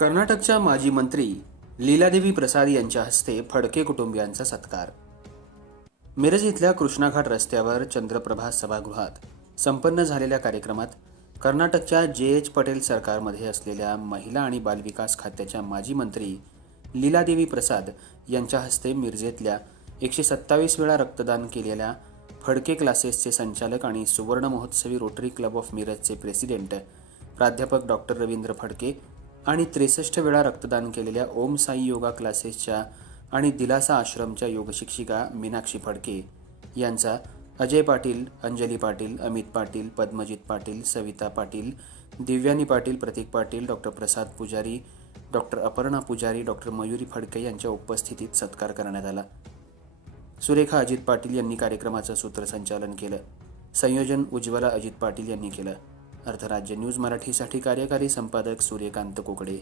कर्नाटकच्या माजी मंत्री लीलादेवी प्रसाद यांच्या हस्ते फडके कुटुंबियांचा सत्कार. मिरज इथल्या कृष्णाघाट रस्त्यावर चंद्रप्रभा सभागृहात संपन्न झालेल्या कार्यक्रमात कर्नाटकच्या जे एच पटेल सरकारमध्ये असलेल्या महिला आणि बालविकास खात्याच्या माजी मंत्री लीलादेवी प्रसाद यांच्या हस्ते मिरजेतल्या एकशे सत्तावीस वेळा रक्तदान केलेल्या फडके क्लासेसचे संचालक आणि सुवर्ण महोत्सवी रोटरी क्लब ऑफ मिरजचे प्रेसिडेंट प्राध्यापक डॉक्टर रवींद्र फडके आणि त्रेसष्ट वेळा रक्तदान केलेल्या ओम साई योगा क्लासेसच्या आणि दिलासा आश्रमच्या योगशिक्षिका मीनाक्षी फडके यांचा अजय पाटील अंजली पाटील अमित पाटील पद्मजित पाटील सविता पाटील दिव्यानी पाटील प्रतीक पाटील डॉक्टर प्रसाद पुजारी डॉक्टर अपर्णा पुजारी डॉक्टर मयुरी फडके यांच्या उपस्थितीत सत्कार करण्यात आला. सुरेखा अजित पाटील यांनी कार्यक्रमाचं सूत्रसंचालन केलं. संयोजन उज्ज्वला अजित पाटील यांनी केलं. अर्थराज्य न्यूज मराठीसाठी कार्यकारी संपादक सूर्यकांत कुकडे.